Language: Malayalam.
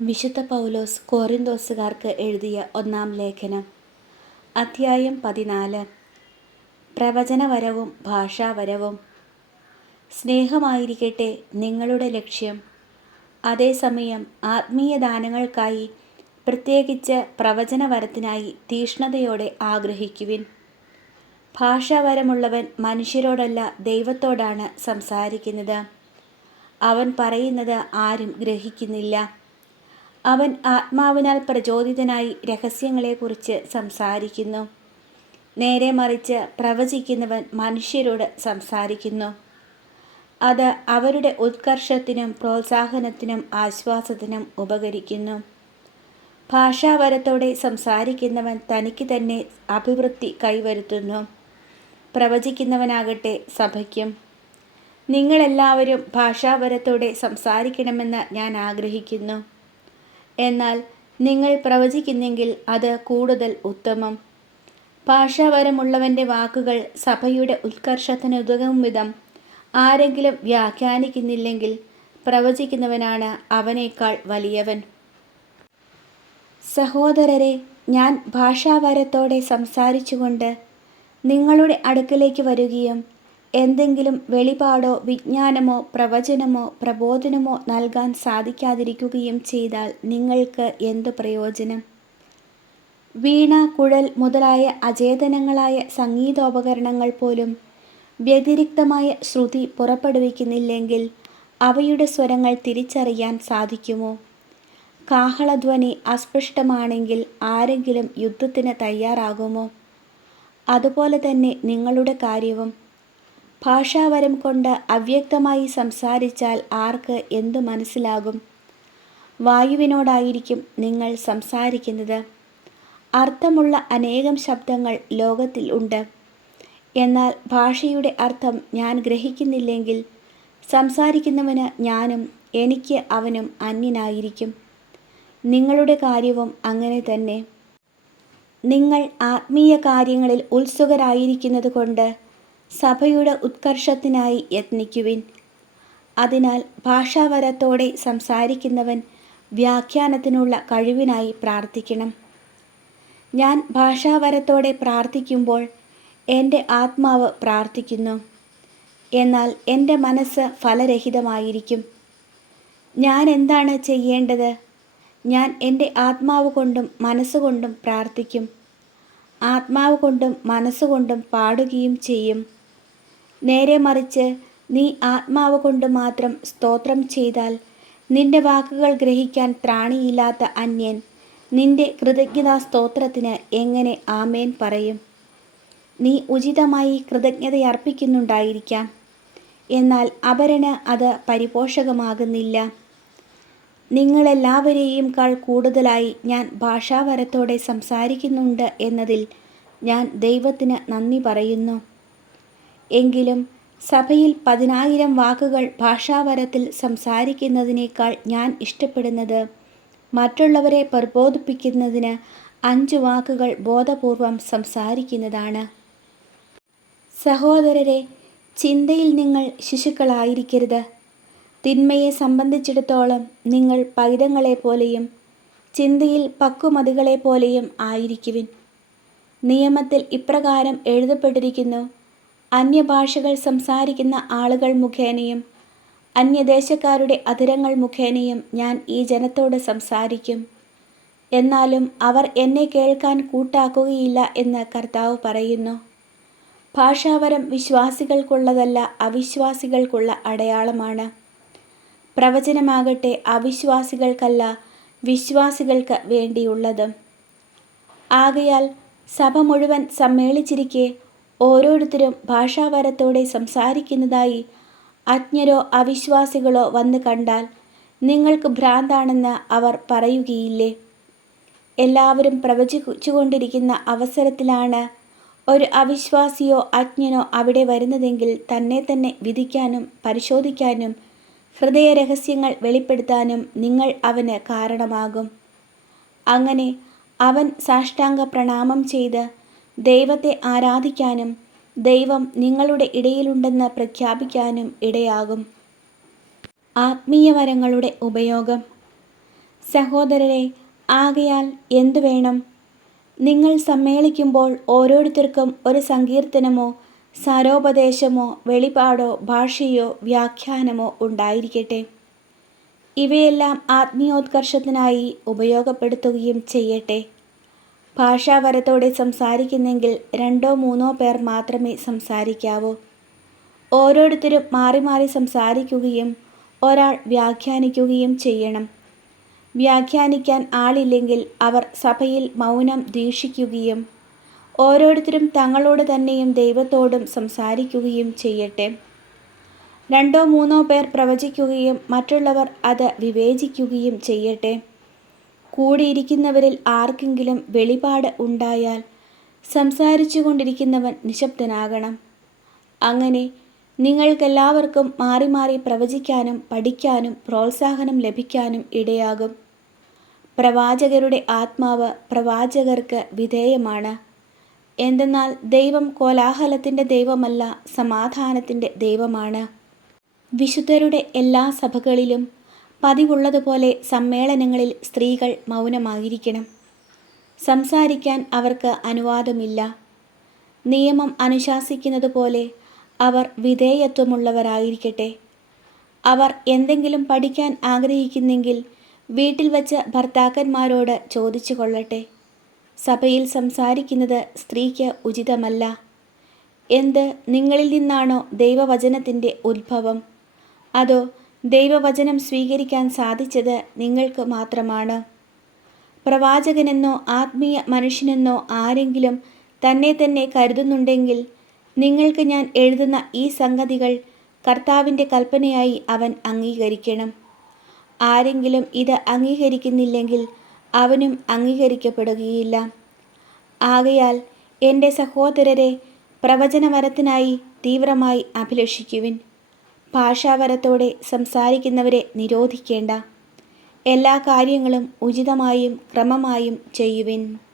വിശുദ്ധ പൗലോസ് കോറിന്തോസുകാർക്ക് എഴുതിയ ഒന്നാം ലേഖനം. അധ്യായം പതിനാല്. പ്രവചനവരവും ഭാഷാവരവും. സ്നേഹമായിരിക്കട്ടെ നിങ്ങളുടെ ലക്ഷ്യം. അതേസമയം ആത്മീയ ദാനങ്ങൾക്കായി പ്രത്യേകിച്ച് പ്രവചനവരത്തിനായി തീഷ്ണതയോടെ ആഗ്രഹിക്കുവിൻ. ഭാഷാവരമുള്ളവൻ മനുഷ്യരോടല്ല ദൈവത്തോടാണ് സംസാരിക്കുന്നത്. അവൻ പറയുന്നത് ആരും ഗ്രഹിക്കുന്നില്ല. അവൻ ആത്മാവിനാൽ പ്രചോദിതനായി രഹസ്യങ്ങളെക്കുറിച്ച് സംസാരിക്കുന്നു. നേരെ മറിച്ച് പ്രവചിക്കുന്നവൻ മനുഷ്യരോട് സംസാരിക്കുന്നു. അത് അവരുടെ ഉത്കർഷത്തിനും പ്രോത്സാഹനത്തിനും ആശ്വാസത്തിനും ഉപകരിക്കുന്നു. ഭാഷാവരത്തോടെ സംസാരിക്കുന്നവൻ തനിക്ക് തന്നെ അഭിവൃദ്ധി കൈവരുത്തുന്നു. പ്രവചിക്കുന്നവനാകട്ടെ സഭയ്ക്കും. നിങ്ങളെല്ലാവരും ഭാഷാവരത്തോടെ സംസാരിക്കണമെന്ന് ഞാൻ ആഗ്രഹിക്കുന്നു. എന്നാൽ നിങ്ങൾ പ്രവചിക്കുന്നെങ്കിൽ അത് കൂടുതൽ ഉത്തമം. ഭാഷാവരമുള്ളവന്റെ വാക്കുകൾ സഭയുടെ ഉത്കർഷത്തിനുതകും വിധം. ആരെങ്കിലും വ്യാഖ്യാനിക്കുന്നില്ലെങ്കിൽ പ്രവചിക്കുന്നവനാണ് അവനേക്കാൾ വലിയവൻ. സഹോദരരെ ഞാൻ ഭാഷാവരത്തോടെ സംസാരിച്ചുകൊണ്ട് നിങ്ങളുടെ അടുക്കലേക്ക് വരികയും എന്തെങ്കിലും വെളിപാടോ വിജ്ഞാനമോ പ്രവചനമോ പ്രബോധനമോ നൽകാൻ സാധിക്കാതിരിക്കുകയും ചെയ്താൽ നിങ്ങൾക്ക് എന്തു പ്രയോജനം? വീണ കുഴൽ മുതലായ അചേതനങ്ങളായ സംഗീതോപകരണങ്ങൾ പോലും വ്യതിരിക്തമായ ശ്രുതി പുറപ്പെടുവിക്കുന്നില്ലെങ്കിൽ അവയുടെ സ്വരങ്ങൾ തിരിച്ചറിയാൻ സാധിക്കുമോ? കാഹളധ്വനി അസ്പൃഷ്ടമാണെങ്കിൽ ആരെങ്കിലും യുദ്ധത്തിന് തയ്യാറാകുമോ? അതുപോലെ തന്നെ നിങ്ങളുടെ കാര്യവും. ഭാഷാവരം കൊണ്ട് അവ്യക്തമായി സംസാരിച്ചാൽ ആർക്ക് എന്തു മനസ്സിലാകും? വായുവിനോടായിരിക്കും നിങ്ങൾ സംസാരിക്കുന്നത്. അർത്ഥമുള്ള അനേകം ശബ്ദങ്ങൾ ലോകത്തിൽ ഉണ്ട്. എന്നാൽ ഭാഷയുടെ അർത്ഥം ഞാൻ ഗ്രഹിക്കുന്നില്ലെങ്കിൽ സംസാരിക്കുന്നവന് ഞാനും എനിക്ക് അവനും അന്യനായിരിക്കും. നിങ്ങളുടെ കാര്യവും അങ്ങനെ തന്നെ. നിങ്ങൾ ആത്മീയ കാര്യങ്ങളിൽ ഉത്സുകരായിരിക്കുന്നത് കൊണ്ട് സഭയുടെ ഉത്കർഷത്തിനായി യത്നിക്കുവിൻ. അതിനാൽ ഭാഷാവരത്തോടെ സംസാരിക്കുന്നവൻ വ്യാഖ്യാനത്തിനുള്ള കഴിവിനായി പ്രാർത്ഥിക്കണം. ഞാൻ ഭാഷാവരത്തോടെ പ്രാർത്ഥിക്കുമ്പോൾ എന്റെ ആത്മാവ് പ്രാർത്ഥിക്കുന്നു. എന്നാൽ എന്റെ മനസ്സ് ഫലരഹിതമായിരിക്കും. ഞാൻ എന്താണ് ചെയ്യേണ്ടത്? ഞാൻ എന്റെ ആത്മാവ് കൊണ്ടും മനസ്സുകൊണ്ടും പ്രാർത്ഥിക്കും. ആത്മാവ് കൊണ്ടും മനസ്സുകൊണ്ടും പാടുകയും ചെയ്യും. നേരെ മറിച്ച് നീ ആത്മാവ് കൊണ്ട് മാത്രം സ്തോത്രം ചെയ്താൽ നിന്റെ വാക്കുകൾ ഗ്രഹിക്കാൻ ത്രാണിയില്ലാത്ത അന്യൻ നിന്റെ കൃതജ്ഞതാ സ്തോത്രത്തിന് എങ്ങനെ ആമേൻ പറയും? നീ ഉചിതമായി കൃതജ്ഞതയർപ്പിക്കുന്നുണ്ടായിരിക്കാം എന്നാൽ അപരന് അത് പരിപോഷകമാകുന്നില്ല. നിങ്ങളെല്ലാവരെയും കാൾ കൂടുതലായി ഞാൻ ഭാഷാവരത്തോടെ സംസാരിക്കുന്നുണ്ട് എന്നതിൽ ഞാൻ ദൈവത്തിന് നന്ദി പറയുന്നു. എങ്കിലും സഭയിൽ പതിനായിരം വാക്കുകൾ ഭാഷാവരത്തിൽ സംസാരിക്കുന്നതിനേക്കാൾ ഞാൻ ഇഷ്ടപ്പെടുന്നത് മറ്റുള്ളവരെ പ്രബോധിപ്പിക്കുന്നതിന് അഞ്ച് വാക്കുകൾ ബോധപൂർവം സംസാരിക്കുന്നതാണ്. സഹോദരരെ ചിന്തയിൽ നിങ്ങൾ ശിശുക്കളായിരിക്കരുത്. തിന്മയെ സംബന്ധിച്ചിടത്തോളം നിങ്ങൾ പൈതങ്ങളെ പോലെയും ചിന്തയിൽ പക്കുമതികളെ പോലെയും ആയിരിക്കുവിൻ. നിയമത്തിൽ ഇപ്രകാരം എഴുതപ്പെട്ടിരിക്കുന്നു അന്യഭാഷകൾ സംസാരിക്കുന്ന ആളുകൾ മുഖേനയും അന്യദേശക്കാരുടെ അധിരങ്ങൾ മുഖേനയും ഞാൻ ഈ ജനത്തോട് സംസാരിക്കും. എന്നാലും അവർ എന്നെ കേൾക്കാൻ കൂട്ടാക്കുകയില്ല എന്ന് കർത്താവ് പറയുന്നു. ഭാഷാവരം വിശ്വാസികൾക്കുള്ളതല്ല അവിശ്വാസികൾക്കുള്ള അടയാളമാണ്. പ്രവചനമാകട്ടെ അവിശ്വാസികൾക്കല്ല വിശ്വാസികൾക്ക് വേണ്ടിയുള്ളത്. ആകയാൽ സഭ മുഴുവൻ സമ്മേളിച്ചിരിക്കെ ഓരോരുത്തരും ഭാഷാവരത്തോടെ സംസാരിക്കുന്നതായി അജ്ഞരോ അവിശ്വാസികളോ വന്ന് കണ്ടാൽ നിങ്ങൾക്ക് ഭ്രാന്താണെന്ന് അവർ പറയുകയില്ലേ? എല്ലാവരും പ്രവചിച്ചുകൊണ്ടിരിക്കുന്ന അവസരത്തിലാണ് ഒരു അവിശ്വാസിയോ അജ്ഞനോ അവിടെ വരുന്നതെങ്കിൽ തന്നെ തന്നെ വിധിക്കാനും പരിശോധിക്കാനും ഹൃദയരഹസ്യങ്ങൾ വെളിപ്പെടുത്താനും നിങ്ങൾ അവന് കാരണമാകും. അങ്ങനെ അവൻ സാഷ്ടാംഗ പ്രണാമം ചെയ്ത് ദൈവത്തെ ആരാധിക്കാനും ദൈവം നിങ്ങളുടെ ഇടയിലുണ്ടെന്ന് പ്രഖ്യാപിക്കാനും ഇടയാകും. ആത്മീയ വരങ്ങളുടെ ഉപയോഗം. സഹോദരരെ ആകയാൽ എന്തു വേണം? നിങ്ങൾ സമ്മേളിക്കുമ്പോൾ ഓരോരുത്തർക്കും ഒരു സങ്കീർത്തനമോ സാരോപദേശമോ വെളിപാടോ ഭാഷയോ വ്യാഖ്യാനമോ ഉണ്ടായിരിക്കട്ടെ. ഇവയെല്ലാം ആത്മീയോത്കർഷത്തിനായി ഉപയോഗപ്പെടുത്തുകയും ചെയ്യട്ടെ. ഭാഷാവരത്തോടെ സംസാരിക്കുന്നെങ്കിൽ രണ്ടോ മൂന്നോ പേർ മാത്രമേ സംസാരിക്കാവൂ. ഓരോരുത്തരും മാറി മാറി സംസാരിക്കുകയും ഒരാൾ വ്യാഖ്യാനിക്കുകയും ചെയ്യണം. വ്യാഖ്യാനിക്കാൻ ആളില്ലെങ്കിൽ അവർ സഭയിൽ മൗനം ദീക്ഷിക്കുകയും ഓരോരുത്തരും തങ്ങളോട് തന്നെയും ദൈവത്തോടും സംസാരിക്കുകയും ചെയ്യട്ടെ. രണ്ടോ മൂന്നോ പേർ പ്രവചിക്കുകയും മറ്റുള്ളവർ അത് വിവേചിക്കുകയും ചെയ്യട്ടെ. കൂടിയിരിക്കുന്നവരിൽ ആർക്കെങ്കിലും വെളിപാട് ഉണ്ടായാൽ സംസാരിച്ചു കൊണ്ടിരിക്കുന്നവൻ നിശബ്ദനാകണം. അങ്ങനെ നിങ്ങൾക്കെല്ലാവർക്കും മാറി മാറി പ്രവചിക്കാനും പഠിക്കാനും പ്രോത്സാഹനം ലഭിക്കാനും ഇടയാകും. പ്രവാചകരുടെ ആത്മാവ് പ്രവാചകർക്ക് വിധേയമാണ്. എന്തെന്നാൽ ദൈവം കോലാഹലത്തിന്റെ ദൈവമല്ല സമാധാനത്തിന്റെ ദൈവമാണ്. വിശുദ്ധരുടെ എല്ലാ സഭകളിലും പതിവുള്ളതുപോലെ സമ്മേളനങ്ങളിൽ സ്ത്രീകൾ മൗനമായിരിക്കണം. സംസാരിക്കാൻ അവർക്ക് അനുവാദമില്ല. നിയമം അനുശാസിക്കുന്നതുപോലെ അവർ വിധേയത്വമുള്ളവരായിരിക്കട്ടെ. അവർ എന്തെങ്കിലും പഠിക്കാൻ ആഗ്രഹിക്കുന്നെങ്കിൽ വീട്ടിൽ വച്ച് ഭർത്താക്കന്മാരോട് ചോദിച്ചു കൊള്ളട്ടെ സഭയിൽ സംസാരിക്കുന്നത് സ്ത്രീക്ക് ഉചിതമല്ല. എന്ത് നിങ്ങളിൽ നിന്നാണോ ദൈവവചനത്തിന്റെ ഉത്ഭവം? അതോ ദൈവവചനം സ്വീകരിക്കാൻ സാധിച്ചത് നിങ്ങൾക്ക് മാത്രമാണ്. പ്രവാചകനെന്നോ ആത്മീയ മനുഷ്യനെന്നോ ആരെങ്കിലും തന്നെ തന്നെ കരുതുന്നുണ്ടെങ്കിൽ നിങ്ങൾക്ക് ഞാൻ എഴുതുന്ന ഈ സംഗതികൾ കർത്താവിന്റെ കൽപ്പനയായി അവൻ അംഗീകരിക്കണം. ആരെങ്കിലും ഇത് അംഗീകരിക്കുന്നില്ലെങ്കിൽ അവനും അംഗീകരിക്കപ്പെടുകയില്ല. ആകയാൽ എന്റെ സഹോദരരെ പ്രവചനവരത്തിനായി തീവ്രമായി അഭിലഷിക്കുവിൻ. ഭാഷാവരത്തോടെ സംസാരിക്കുന്നവരെ നിരോധിക്കേണ്ട. എല്ലാ കാര്യങ്ങളും ഉചിതമായും ക്രമമായും ചെയ്യുവിൻ.